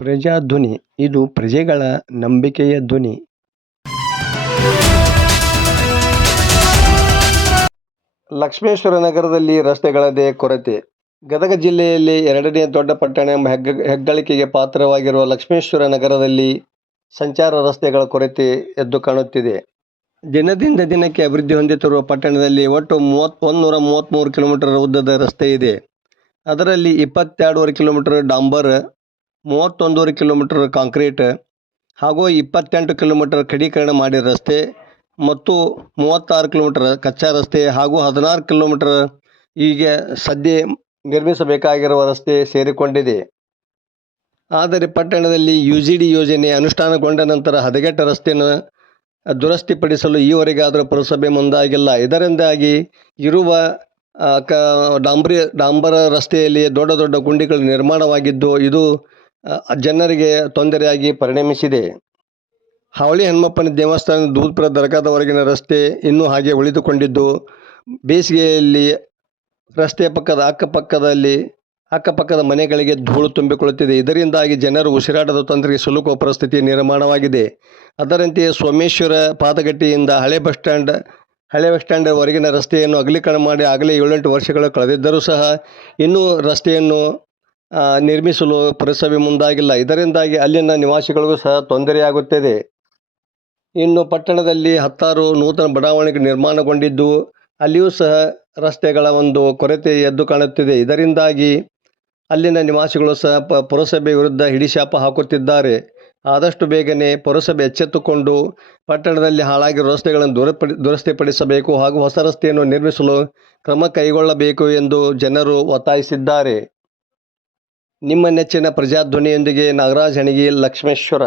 ಪ್ರಜಾಧ್ವನಿ ಇದು ಪ್ರಜೆಗಳ ನಂಬಿಕೆಯ ಧ್ವನಿ. ಲಕ್ಷ್ಮೇಶ್ವರ ನಗರದಲ್ಲಿ ರಸ್ತೆಗಳದೇ ಕೊರತೆ. ಗದಗ ಜಿಲ್ಲೆಯಲ್ಲಿ ಎರಡನೇ ದೊಡ್ಡ ಪಟ್ಟಣ ಎಂಬ ಹೆಗ್ಗಳಿಕೆಗೆ ಪಾತ್ರವಾಗಿರುವ ಲಕ್ಷ್ಮೇಶ್ವರ ನಗರದಲ್ಲಿ ಸಂಚಾರ ರಸ್ತೆಗಳ ಕೊರತೆ ಎದ್ದು ಕಾಣುತ್ತಿದೆ. ದಿನದಿಂದ ದಿನಕ್ಕೆ ಅಭಿವೃದ್ಧಿ ಹೊಂದುತ್ತಿರುವ ಪಟ್ಟಣದಲ್ಲಿ ಒಟ್ಟು 133 ಕಿಲೋಮೀಟರ್ ಉದ್ದದ ರಸ್ತೆ ಇದೆ. ಅದರಲ್ಲಿ 22.5 ಕಿಲೋಮೀಟರ್ ಡಾಂಬರ್, 31 ಕಿಲೋಮೀಟರ್ ಕಾಂಕ್ರೀಟ್ ಹಾಗೂ 28 ಕಿಲೋಮೀಟರ್ ಖಡೀಕರಣ ಮಾಡಿದ ರಸ್ತೆ ಮತ್ತು 36 ಕಿಲೋಮೀಟರ್ ಕಚ್ಚಾ ರಸ್ತೆ ಹಾಗೂ 16 ಕಿಲೋಮೀಟರ್ ಈಗ ಸದ್ಯ ನಿರ್ಮಿಸಬೇಕಾಗಿರುವ ರಸ್ತೆ ಸೇರಿಕೊಂಡಿದೆ. ಆದರೆ ಪಟ್ಟಣದಲ್ಲಿ ಯುಜಿಡಿ ಯೋಜನೆ ಅನುಷ್ಠಾನಗೊಂಡ ನಂತರ ಹದಗೆಟ್ಟ ರಸ್ತೆಯನ್ನು ದುರಸ್ತಿಪಡಿಸಲು ಈವರೆಗಾದರೂ ಪುರಸಭೆ ಮುಂದಾಗಿಲ್ಲ. ಇದರಿಂದಾಗಿ ಇರುವ ಡಾಂಬರ ರಸ್ತೆಯಲ್ಲಿ ದೊಡ್ಡ ದೊಡ್ಡ ಗುಂಡಿಗಳು ನಿರ್ಮಾಣವಾಗಿದ್ದು ಇದು ಜನರಿಗೆ ತೊಂದರೆಯಾಗಿ ಪರಿಣಮಿಸಿದೆ. ಹಾವಳಿ ಹನುಮಪ್ಪನ ದೇವಸ್ಥಾನದ ದೂದ್ಪುರ ದರ್ಗಾದವರೆಗಿನ ರಸ್ತೆ ಇನ್ನೂ ಹಾಗೆ ಉಳಿದುಕೊಂಡಿದ್ದು, ಬೇಸಿಗೆಯಲ್ಲಿ ರಸ್ತೆಯ ಅಕ್ಕಪಕ್ಕದ ಮನೆಗಳಿಗೆ ಧೂಳು ತುಂಬಿಕೊಳ್ಳುತ್ತಿದೆ. ಇದರಿಂದಾಗಿ ಜನರು ಉಸಿರಾಟದ ತೊಂದರೆಗೆ ಸಿಲುಕುವ ಪರಿಸ್ಥಿತಿ ನಿರ್ಮಾಣವಾಗಿದೆ. ಅದರಂತೆಯೇ ಸೋಮೇಶ್ವರ ಪಾದಗಟ್ಟಿಯಿಂದ ಹಳೆ ಬಸ್ ಸ್ಟ್ಯಾಂಡ್ ವರೆಗಿನ ರಸ್ತೆಯನ್ನು ಅಗಲೀಕರಣ ಮಾಡಿ ಆಗಲೇ 7-8 ವರ್ಷಗಳು ಕಳೆದಿದ್ದರೂ ಸಹ ಇನ್ನೂ ರಸ್ತೆಯನ್ನು ನಿರ್ಮಿಸಲು ಪುರಸಭೆ ಮುಂದಾಗಿಲ್ಲ. ಇದರಿಂದಾಗಿ ಅಲ್ಲಿನ ನಿವಾಸಿಗಳಿಗೂ ಸಹ ತೊಂದರೆಯಾಗುತ್ತಿದೆ. ಇನ್ನು ಪಟ್ಟಣದಲ್ಲಿ 16 ನೂತನ ಬಡಾವಣೆಗಳು ನಿರ್ಮಾಣಗೊಂಡಿದ್ದು ಅಲ್ಲಿಯೂ ಸಹ ರಸ್ತೆಗಳ ಒಂದು ಕೊರತೆ ಎದ್ದು ಕಾಣುತ್ತಿದೆ. ಇದರಿಂದಾಗಿ ಅಲ್ಲಿನ ನಿವಾಸಿಗಳು ಸಹ ಪುರಸಭೆ ವಿರುದ್ಧ ಹಿಡಿಶಾಪ ಹಾಕುತ್ತಿದ್ದಾರೆ. ಆದಷ್ಟು ಬೇಗನೆ ಪುರಸಭೆ ಎಚ್ಚೆತ್ತುಕೊಂಡು ಪಟ್ಟಣದಲ್ಲಿ ಹಾಳಾಗಿರುವ ರಸ್ತೆಗಳನ್ನು ದುರಸ್ತಿಪಡಿಸಬೇಕು ಹಾಗೂ ಹೊಸ ರಸ್ತೆಯನ್ನು ನಿರ್ಮಿಸಲು ಕ್ರಮ ಕೈಗೊಳ್ಳಬೇಕು ಎಂದು ಜನರು ಒತ್ತಾಯಿಸಿದ್ದಾರೆ. ನಿಮ್ಮ ನೆಚ್ಚಿನ ಪ್ರಜಾಧ್ವನಿಯೊಂದಿಗೆ ನಾಗರಾಜ್ ಹಣಗಿ, ಲಕ್ಷ್ಮೇಶ್ವರ.